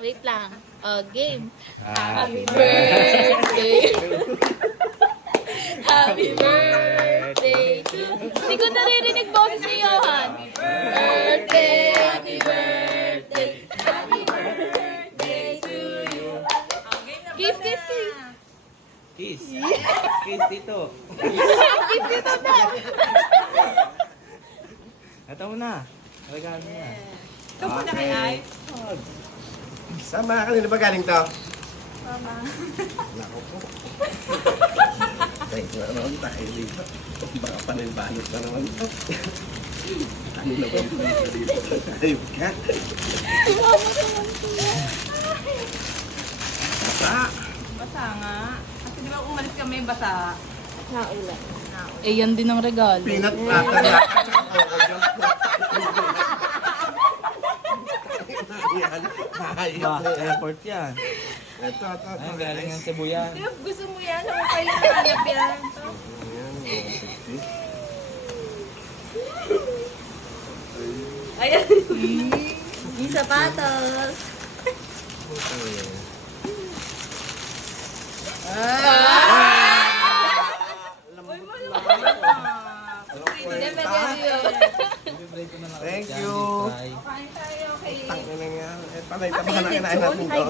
Wait lang. Game. Happy birthday. Happy birthday to... Hindi ko naririnig boses ni Johan. Birthday, happy birthday. Happy birthday to you. Kiss, kiss, kiss. Kiss. Kiss dito. Kiss dito daw. Ito mo na. Regalo niya. Ito po na kay Ay. Sama, kanina ba galing to? Mama. Nako po. Thank you naman tayo dito. Baka paninbanot na naman to. Ano na ba dito dito? Ayun ka. Basta. Basa nga. Kasi di ba umalis kami basa? Naulan. Eh, yan din ang regalo. Peanut butter na. Yan. Ba, airport yan. Ito. Ay, galing ng Cebu yan. Di ba gusto mo yan? Ako pa yung hanap yan. Ayan. Yung sapatos. Uy, malaki na. Thank you. Try. Kain tayo kay... Tangin na nga. Panay, tabahan na kinain natin to.